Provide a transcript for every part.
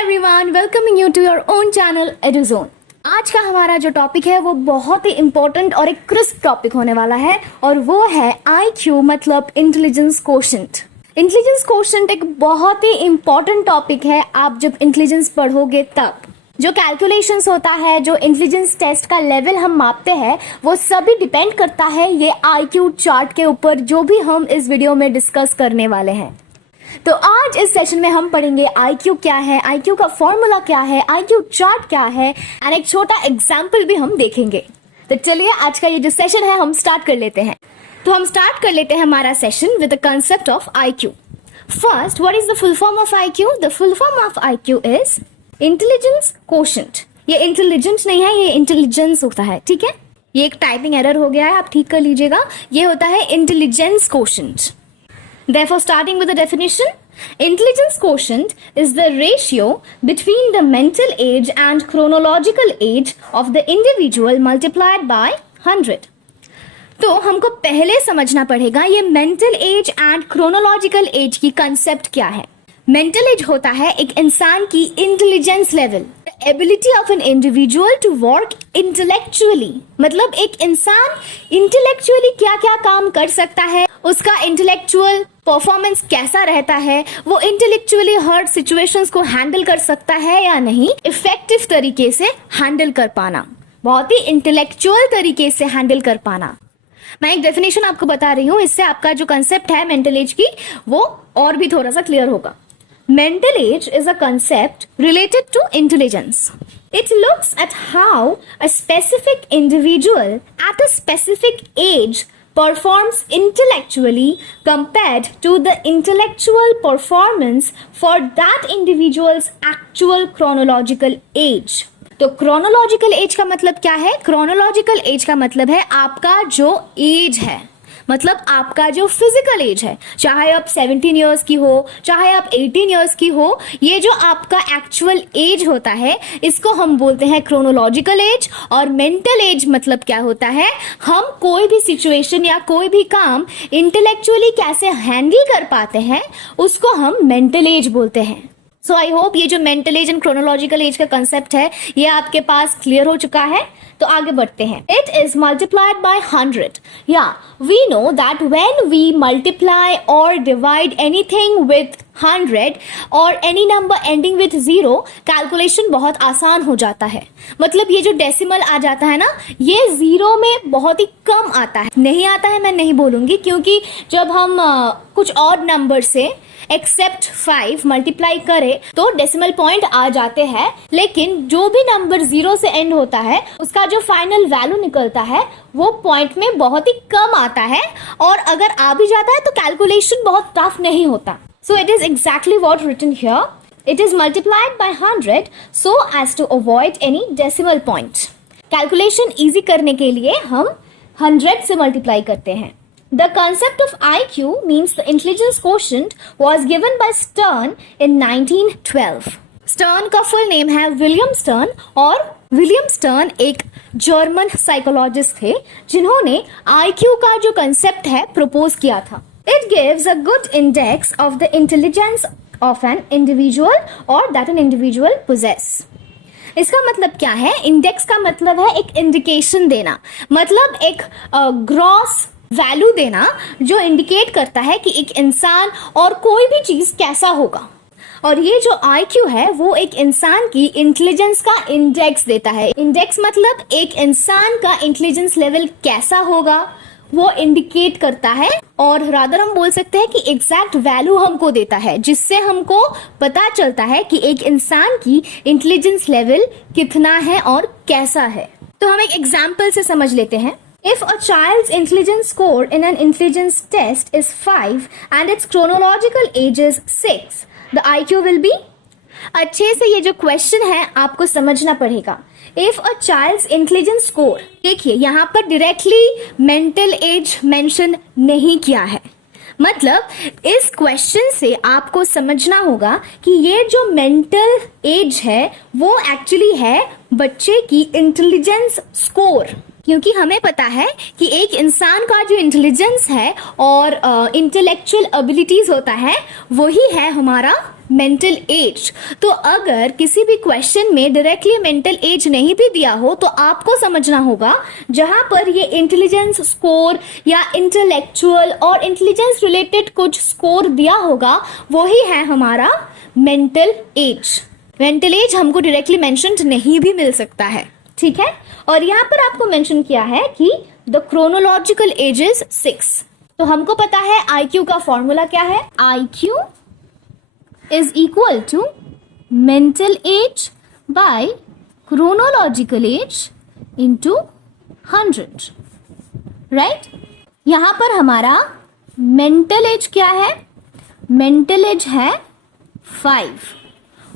Everyone, welcoming you to your own channel Eduzone. आज का हमारा जो टॉपिक है वो बहुत ही इंपॉर्टेंट और एक क्रिस्प टॉपिक होने वाला है और वो है IQ मतलब इंटेलिजेंस कोशेंट। इंटेलिजेंस कोशेंट एक बहुत ही इंपॉर्टेंट टॉपिक है। आप जब इंटेलिजेंस पढ़ोगे तब जो कैलकुलेशंस होता है, जो इंटेलिजेंस टेस्ट का लेवल हम मापते हैं, वो सभी डिपेंड करता है ये IQ चार्ट के ऊपर, जो भी हम इस वीडियो में डिस्कस करने वाले हैं। तो आज इस सेशन में हम पढ़ेंगे IQ क्या है, IQ का फॉर्मूला क्या है, IQ चार्ट क्या है एंड एक छोटा एग्जाम्पल भी हम देखेंगे। तो चलिए आज का ये जो सेशन है हम स्टार्ट कर लेते हैं। तो हम स्टार्ट कर लेते हैं हमारा session with the concept of IQ। First, what is the full form of IQ? The full form of IQ is intelligence quotient. ये इंटेलिजेंट नहीं है, ये इंटेलिजेंस होता है, ठीक है। ये एक टाइपिंग एरर हो गया है, आप ठीक कर लीजिएगा। ये होता है intelligence quotient. Therefore, starting with the definition, intelligence quotient is the ratio between the mental age and chronological age of the individual multiplied by 100. तो हमको पहले समझना पड़ेगा ये mental age and chronological age की कंसेप्ट क्या है। मेंटल एज होता है एक इंसान की intelligence level, ability of an individual to work intellectually, मतलब एक इंसान इंटेलेक्चुअली क्या क्या काम कर सकता है, उसका इंटेलेक्चुअल परफॉर्मेंस कैसा रहता है, वो इंटेलेक्चुअली हर सिचुएशंस को हैंडल कर सकता है या नहीं, इफेक्टिव तरीके से हैंडल कर पाना, बहुत ही इंटेलेक्चुअल तरीके से हैंडल कर पाना। मैं एक डेफिनेशन आपको बता रही हूँ, इससे आपका जो कंसेप्ट है मेंटल एज की वो और भी थोड़ा सा क्लियर होगा। Mental age is a concept related to intelligence. It looks at how a specific individual at a specific age performs intellectually compared to the intellectual performance for that individual's actual chronological age. तो chronological age का मतलब क्या है? Chronological age का मतलब है आपका जो एज है, मतलब आपका जो फिजिकल एज है, चाहे आप 17 इयर्स की हो, चाहे आप 18 इयर्स की हो, ये जो आपका एक्चुअल एज होता है इसको हम बोलते हैं क्रोनोलॉजिकल एज। और मेंटल एज मतलब क्या होता है, हम कोई भी सिचुएशन या कोई भी काम इंटेलेक्चुअली कैसे हैंडल कर पाते हैं उसको हम मेंटल एज बोलते हैं। सो आई होप ये जो mental age and chronological as का कंसेप्ट है ये आपके पास क्लियर हो चुका है। तो आगे बढ़ते हैं। It is multiplied by 100. Yeah, we know that when we multiply or divide anything with 100 or any number ending with 0, calculation बहुत आसान हो जाता है। मतलब ये जो डेसिमल आ जाता है ना, ये 0 में बहुत ही कम आता है। नहीं आता है मैं नहीं बोलूंगी, क्योंकि जब हम कुछ और नंबर से एक्सेप्ट 5 मल्टीप्लाई करें तो डेसिमल पॉइंट आ जाते हैं, लेकिन जो भी नंबर 0 से एंड होता है उसका जो फाइनल वैल्यू निकलता है वो पॉइंट में बहुत ही कम आता है, और अगर आ भी जाता है तो कैलकुलेशन बहुत टफ नहीं होता। So it is exactly what written here, it is multiplied by 100 so as to avoid any decimal point. Calculation easy करने के लिए हम 100 से मल्टीप्लाई करते हैं। The concept of IQ means the intelligence quotient was given by Stern in 1912. Stern का full name है William stern, और विलियम स्टर्न एक जर्मन साइकोलॉजिस्ट थे जिन्होंने IQ का जो कंसेप्ट है प्रपोज किया था। It gives a good index of the intelligence of an individual or that an individual possess. इसका मतलब क्या है? इंडेक्स का मतलब है एक इंडिकेशन देना, मतलब एक ग्रॉस वैल्यू देना जो इंडिकेट करता है कि एक इंसान और कोई भी चीज कैसा होगा। और ये जो IQ है वो एक इंसान की इंटेलिजेंस का इंडेक्स देता है। इंडेक्स मतलब एक इंसान का इंटेलिजेंस लेवल कैसा होगा वो इंडिकेट करता है, और रादर हम बोल सकते हैं कि एग्जैक्ट वैल्यू हमको देता है, जिससे हमको पता चलता है कि एक इंसान की इंटेलिजेंस लेवल कितना है और कैसा है। तो हम एक एग्जाम्पल से समझ लेते हैं। If a child's intelligence score in an intelligence test is 5 and its chronological age is 6, the IQ will be? अच्छे से ये जो क्वेश्चन है आपको समझना पड़ेगा। If a child's intelligence score, देखिए यहाँ पर डायरेक्टली मेंटल एज मेंशन नहीं किया है, मतलब इस क्वेश्चन से आपको समझना होगा कि ये जो मेंटल एज है वो एक्चुअली है बच्चे की इंटेलिजेंस स्कोर, क्योंकि हमें पता है कि एक इंसान का जो इंटेलिजेंस है और इंटेलेक्चुअल एबिलिटीज होता है वही है हमारा मेंटल एज। तो अगर किसी भी क्वेश्चन में डायरेक्टली मेंटल एज नहीं भी दिया हो तो आपको समझना होगा जहां पर ये इंटेलिजेंस स्कोर या इंटेलेक्चुअल और इंटेलिजेंस रिलेटेड कुछ स्कोर दिया होगा वही है हमारा मेंटल एज। मेंटल एज हमको डायरेक्टली मेंशन्ड नहीं भी मिल सकता है, ठीक है। और यहाँ पर आपको मेंशन किया है कि द क्रोनोलॉजिकल एज इज 6। तो हमको पता है IQ का फॉर्मूला क्या है, IQ is equal to mental age by chronological age into 100, right? यहाँ पर हमारा mental age क्या है, mental age है 5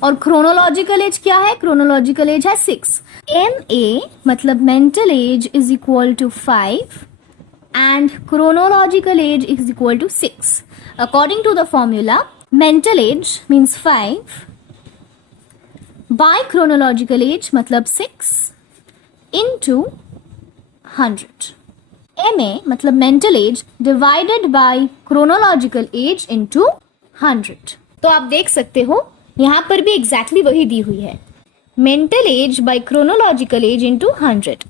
और chronological age क्या है, chronological age है 6। MA मतलब mental age is equal to 5 and chronological age is equal to 6. According to the formula, mental age means 5 by chronological age मतलब 6 into 100. MA मतलब mental age divided by chronological age into 100. तो आप देख सकते हो यहाँ पर भी एग्जैक्टली वही दी हुई है, mental age by chronological as into 100।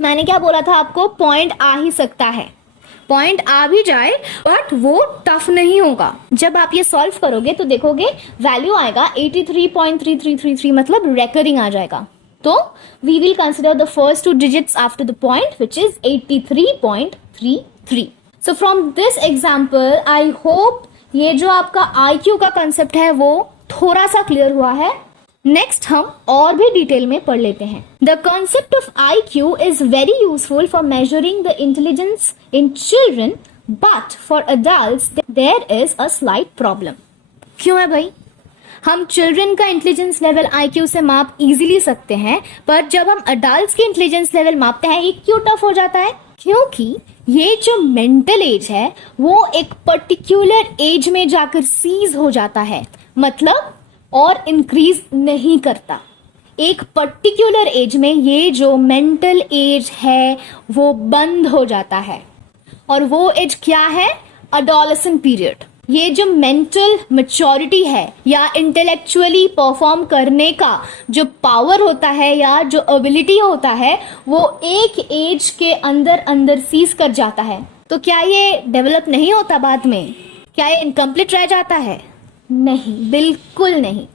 मैंने क्या बोला था आपको, पॉइंट आ ही सकता है, पॉइंट आ भी जाए बट वो टफ नहीं होगा। जब आप ये सॉल्व करोगे तो देखोगे वैल्यू आएगा 83.3333 मतलब रेकरिंग आ जाएगा। तो we will consider the first 2 digits after the point which is 83.33। So from this example I hope ये जो आपका IQ का कंसेप्ट है वो थोड़ा सा क्लियर हुआ है। नेक्स्ट हम और भी डिटेल में पढ़ लेते हैं। The concept of IQ is very useful for measuring the intelligence in children but for adults there is a slight problem. क्यों है भाई? हम चिल्ड्रन का इंटेलिजेंस लेवल IQ से माप इजीली सकते हैं, पर जब हम अडल्ट्स के इंटेलिजेंस लेवल मापते हैं ये क्यों टफ हो जाता है? क्योंकि ये जो मेंटल एज है वो एक पर्टिकुलर एज में जाकर सीज हो जाता है, मतलब और इंक्रीज नहीं करता। एक पर्टिकुलर एज में ये जो मेंटल एज है वो बंद हो जाता है, और वो एज क्या है? Adolescent period. ये जो मेंटल मैच्योरिटी है या इंटेलेक्चुअली परफॉर्म करने का जो पावर होता है या जो एबिलिटी होता है वो एक एज के अंदर अंदर सीज कर जाता है। तो क्या ये डेवलप नहीं होता बाद में? क्या ये इनकम्प्लीट रह जाता है? नहीं, बिल्कुल नहीं।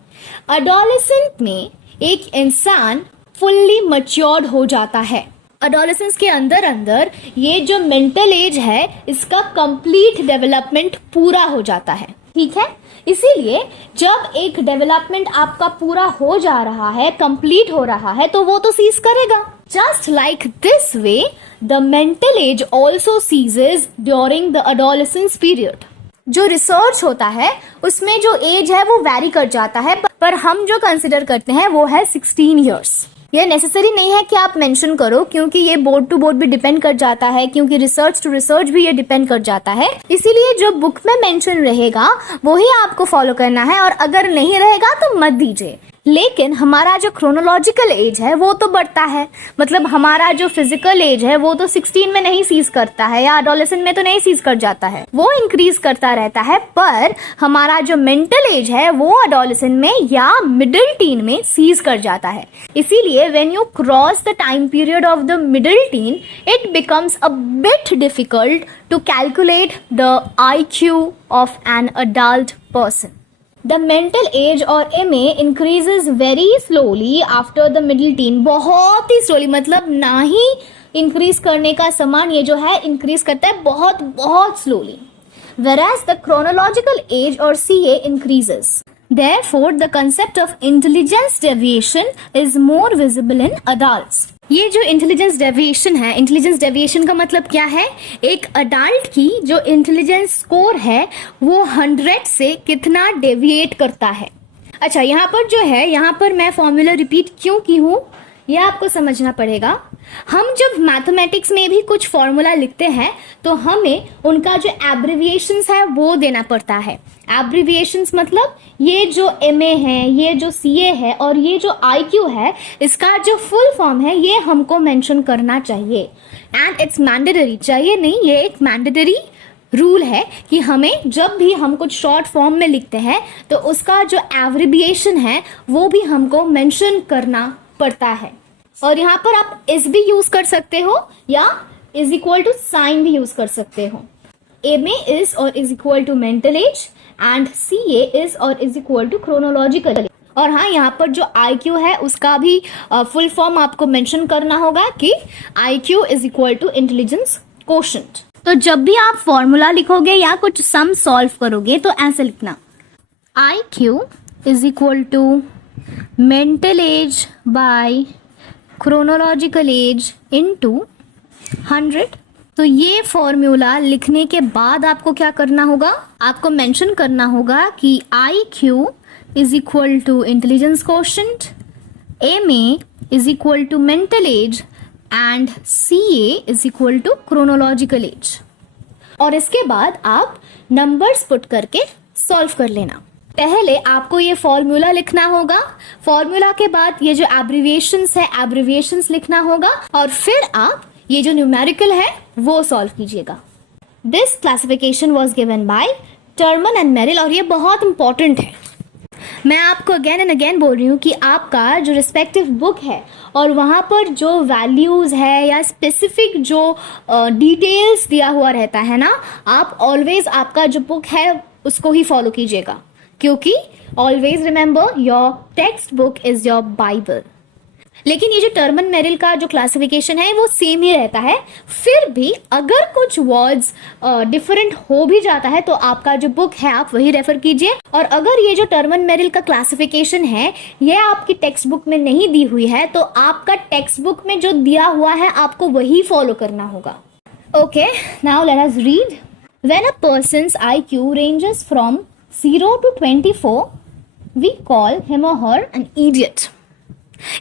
अडोलेसेंट में एक इंसान फुल्ली मैच्योर्ड हो जाता है। अडोलेसेंस के अंदर अंदर ये जो मेंटल एज है इसका कंप्लीट डेवलपमेंट पूरा हो जाता है, ठीक है। इसीलिए जब एक डेवलपमेंट आपका पूरा हो जा रहा है, कंप्लीट हो रहा है, तो वो तो सीज करेगा। Just like this way the mental age also ceases during the adolescence period. जो रिसर्च होता है उसमें जो एज है वो वैरी कर जाता है, पर हम जो कंसिडर करते हैं वो है 16 ईयर्स। ये नेसेसरी नहीं है कि आप मेंशन करो, क्योंकि ये बोर्ड टू बोर्ड भी डिपेंड कर जाता है, क्योंकि रिसर्च टू रिसर्च भी ये डिपेंड कर जाता है। इसीलिए जो बुक में मेंशन रहेगा वही आपको फॉलो करना है, और अगर नहीं रहेगा तो मत दीजिए। लेकिन हमारा जो क्रोनोलॉजिकल एज है वो तो बढ़ता है, मतलब हमारा जो फिजिकल एज है वो तो 16 में नहीं सीज करता है या एडोलेसेंट में तो नहीं सीज कर जाता है, वो इंक्रीज करता रहता है। पर हमारा जो मेंटल एज है वो एडोलेसेंट में या मिडिल टीन में सीज कर जाता है। इसीलिए when you cross the time period of the middle teen it becomes a bit difficult to calculate the IQ of an adult person. The mental age और MA increases very slowly after the middle teen। बहुत ही slowly, मतलब ना ही increase करने का समान ये जो है increase करता है बहुत बहुत slowly। Whereas the chronological age or CA increases। Therefore, the concept of intelligence deviation is more visible in adults। ये जो इंटेलिजेंस डेविएशन है, इंटेलिजेंस डेविएशन का मतलब क्या है? एक अडल्ट की जो इंटेलिजेंस स्कोर है वो 100 से कितना डेविएट करता है। अच्छा, यहाँ पर जो है, यहाँ पर मैं फॉर्मूला रिपीट क्यों की हूँ ये आपको समझना पड़ेगा। हम जब मैथमेटिक्स में भी कुछ फॉर्मूला लिखते हैं तो हमें उनका जो एब्रिविएशंस है वो देना पड़ता है। एब्रिविएशंस मतलब ये जो MA है, ये जो CA है और ये जो IQ है, इसका जो फुल फॉर्म है ये हमको मेंशन करना चाहिए। एंड इट्स मैंडेटरी, चाहिए नहीं, ये एक मैंडेटरी रूल है कि हमें जब भी हम कुछ शॉर्ट फॉर्म में लिखते हैं तो उसका जो एब्रिविएशन है वो भी हमको मेंशन करना पड़ता है। और यहाँ पर आप इज भी यूज कर सकते हो या इज इक्वल टू साइन भी यूज कर सकते हो। ए में इज और is equal to mental age and C A is और is equal to chronological age. और हाँ, यहाँ पर जो IQ है उसका भी फुल फॉर्म आपको मेंशन करना होगा कि IQ is equal to intelligence quotient. तो जब भी आप फॉर्मूला लिखोगे या कुछ सम सॉल्व करोगे तो ऐसे लिखना, IQ is equal to mental age by chronological age into 100। तो ये फॉर्मूला लिखने के बाद आपको क्या करना होगा, आपको मेंशन करना होगा कि IQ is equal to intelligence quotient, MA is equal to mental age and CA is equal to chronological age. और इसके बाद आप नंबर्स पुट करके सॉल्व कर लेना। पहले आपको ये फॉर्मूला लिखना होगा, फॉर्मूला के बाद ये जो एब्रिविएशंस है एब्रिविएशंस लिखना होगा और फिर आप ये जो न्यूमेरिकल है वो सॉल्व कीजिएगा। This classification was given by Terman and Merrill. और ये बहुत इंपॉर्टेंट है, मैं आपको अगेन एंड अगेन बोल रही हूँ कि आपका जो रिस्पेक्टिव बुक है और वहाँ पर जो वैल्यूज़ है या स्पेसिफिक जो डिटेल्स दिया हुआ रहता है ना, आप ऑलवेज आपका जो बुक है उसको ही फॉलो कीजिएगा, क्योंकि always remember your text book is your Bible. लेकिन ये जो टर्मन मेरिल का जो क्लासिफिकेशन है वो सेम ही रहता है। फिर भी अगर कुछ वर्ड्स डिफरेंट हो भी जाता है तो आपका जो बुक है आप वही रेफर कीजिए। और अगर ये जो टर्मन मेरिल का क्लासिफिकेशन है ये आपकी टेक्स्ट बुक में नहीं दी हुई है तो आपका टेक्स्ट बुक में जो दिया हुआ है आपको वही फॉलो करना होगा। Okay, now let us read. When a person's IQ ranges from 0 to 24 we call him or her an idiot.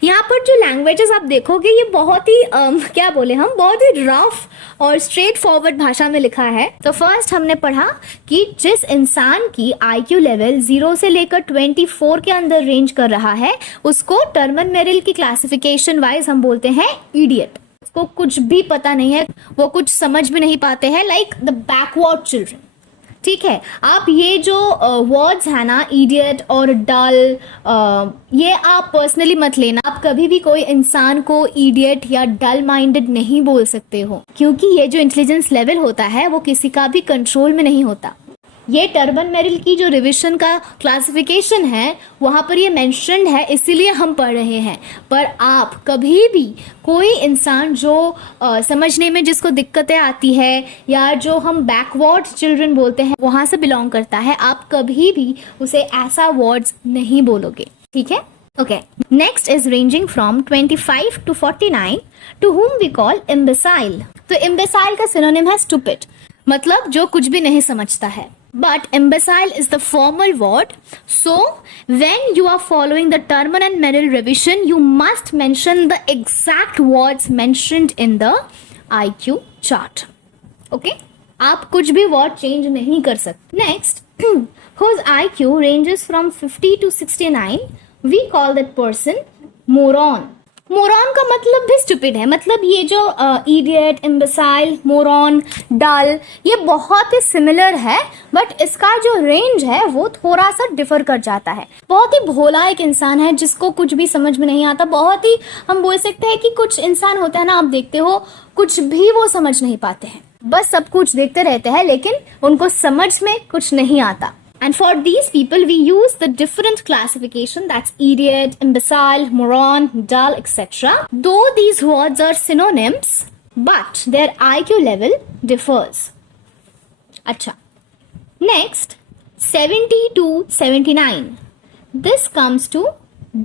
यहाँ पर जो लैंग्वेजेस आप देखोगे ये बहुत ही क्या बोले हम, बहुत ही रफ और स्ट्रेट फॉरवर्ड भाषा में लिखा है। तो फर्स्ट हमने पढ़ा कि जिस इंसान की IQ लेवल 0 से लेकर 24 के अंदर रेंज कर रहा है उसको टर्मन मेरिल की क्लासिफिकेशन वाइज हम बोलते हैं इडियट। उसको कुछ भी पता नहीं है, वो कुछ समझ भी नहीं पाते हैं, लाइक द बैकवर्ड चिल्ड्रन। ठीक है, आप ये जो वर्ड्स है ना इडियट और डल, ये आप पर्सनली मत लेना। आप कभी भी कोई इंसान को इडियट या डल माइंडेड नहीं बोल सकते हो, क्योंकि ये जो इंटेलिजेंस लेवल होता है वो किसी का भी कंट्रोल में नहीं होता। ये टर्बन मेरिल की जो रिविजन का क्लासिफिकेशन है वहाँ पर ये मेंशन्ड है, इसीलिए हम पढ़ रहे हैं। पर आप कभी भी कोई इंसान जो समझने में जिसको दिक्कतें आती है या जो हम बैकवर्ड चिल्ड्रन बोलते हैं वहाँ से बिलोंग करता है, आप कभी भी उसे ऐसा वर्ड्स नहीं बोलोगे। ठीक है, okay. Next is ranging from 25 to 49 to whom we call imbecile। तो imbecile का सिनोनिम है stupid, मतलब जो कुछ भी नहीं समझता है। But imbecile is the formal word. So when you are following the Terman and Merrill revision, you must mention the exact words mentioned in the IQ chart. Okay? आप कुछ भी word change नहीं कर सकते। Next, whose IQ ranges from 50 to 69, we call that person moron. Moron का मतलब भी stupid है, मतलब ये जो इडियट, इम्बेसाइल, मोरॉन, डल ये बहुत ही सिमिलर है, बट इसका जो रेंज है वो थोड़ा सा डिफर कर जाता है। बहुत ही भोला एक इंसान है जिसको कुछ भी समझ में नहीं आता। बहुत ही हम बोल सकते हैं कि कुछ इंसान होता है ना, आप देखते हो कुछ भी वो समझ नहीं पाते हैं, बस सब कुछ देखते रहते हैं लेकिन उनको समझ में कुछ नहीं आता। And for these people, we use the different classification, that's idiot, imbecile, moron, dull, etc. Though these words are synonyms, but their IQ level differs. Acha. Next, 70 to 79. This comes to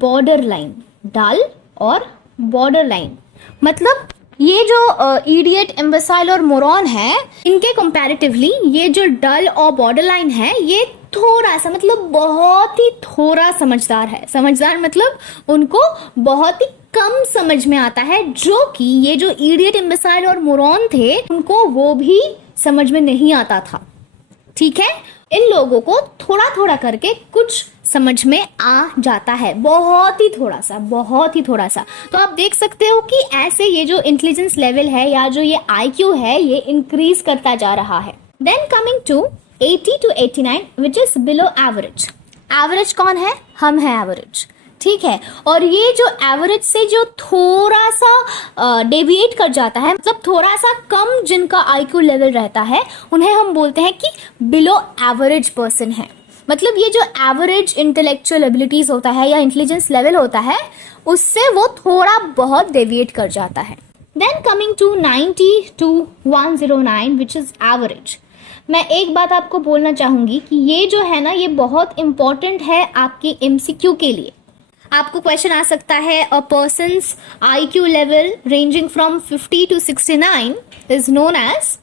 borderline, dull और borderline. मतलब ये जो idiot, इम्बेसाइल और moron है इनके comparatively ये जो डल और बॉर्डरलाइन है ये थोड़ा सा, मतलब बहुत ही थोड़ा समझदार है। समझदार मतलब उनको बहुत ही कम समझ में आता है, जो कि ये जो इडियट, इम्बेसाइल और मोरॉन थे उनको वो भी समझ में नहीं आता था। ठीक है, इन लोगों को थोड़ा थोड़ा करके कुछ समझ में आ जाता है, बहुत ही थोड़ा सा, बहुत ही थोड़ा सा। तो आप देख सकते हो कि ऐसे ये जो इंटेलिजेंस लेवल है या जो ये IQ है ये इंक्रीज करता जा रहा है। Then coming to 80 to 89 which is below average. Average कौन है? हम है एवरेज, ठीक है। और ये जो एवरेज से जो थोड़ा सा डेविएट कर जाता है, मतलब थोड़ा सा कम जिनका आईक्यू लेवल रहता है, उन्हें हम बोलते हैं कि बिलो एवरेज पर्सन है। मतलब ये जो एवरेज इंटेलेक्चुअल एबिलिटीज होता है या इंटेलिजेंस लेवल होता है, उससे वो थोड़ा बहुत डेविएट कर जाता है। Then coming to 90 to 109 which is average. मैं एक बात आपको बोलना चाहूंगी कि ये जो है ना, ये बहुत इंपॉर्टेंट है आपके एमसीक्यू के लिए। आपको क्वेश्चन आ सकता है, a person's IQ level ranging from 50 to 69 is known as,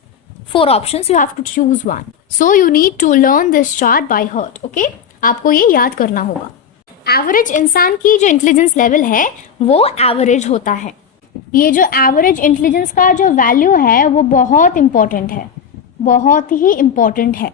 4 options, you have to choose one. So you need to learn this chart by heart, okay? आपको ये याद करना होगा। एवरेज इंसान की जो इंटेलिजेंस लेवल है वो एवरेज होता है। ये जो एवरेज इंटेलिजेंस का जो वैल्यू है वो बहुत इंपॉर्टेंट है, बहुत ही इम्पॉर्टेंट है,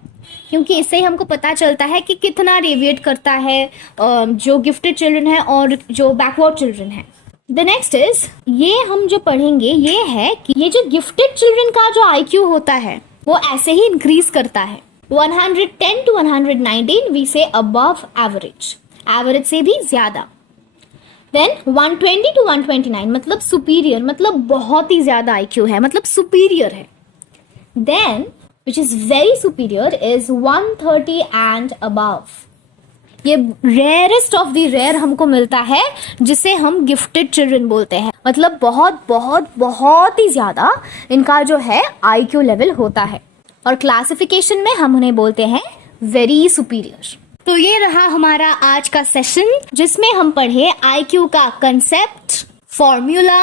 क्योंकि इससे हमको पता चलता है कि कितना डेविएट करता है जो गिफ्टेड चिल्ड्रन है और जो बैकवर्ड चिल्ड्रन है। द नेक्स्ट इज, ये हम जो पढ़ेंगे ये है कि ये जो गिफ्टेड चिल्ड्रन का जो आईक्यू होता है वो ऐसे ही इंक्रीज करता है। 110 to 119 वी से अबव एवरेज, एवरेज से भी ज्यादा। देन 120 to 129 मतलब सुपीरियर, मतलब बहुत ही ज्यादा आईक्यू है, मतलब सुपीरियर है। Then, which is very superior, is 130 and above. ये रेयरेस्ट ऑफ द रेयर हमको मिलता है, जिसे हम गिफ्टेड चिल्ड्रन बोलते हैं। मतलब बहुत बहुत बहुत ही ज्यादा इनका जो है आईक्यू लेवल होता है, और क्लासिफिकेशन में हम उन्हें बोलते हैं वेरी सुपीरियर। तो ये रहा हमारा आज का सेशन, जिसमें हम पढ़े आईक्यू का कंसेप्ट, फॉर्मूला,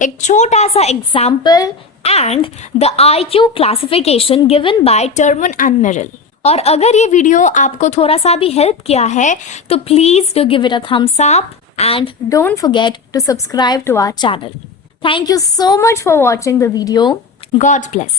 एक छोटा सा example and the IQ classification given by Terman and Merrill. और अगर ये वीडियो आपको थोड़ा सा भी हेल्प किया है तो please do give it a thumbs up and don't forget to subscribe to our channel. Thank you so much for watching the video. God bless.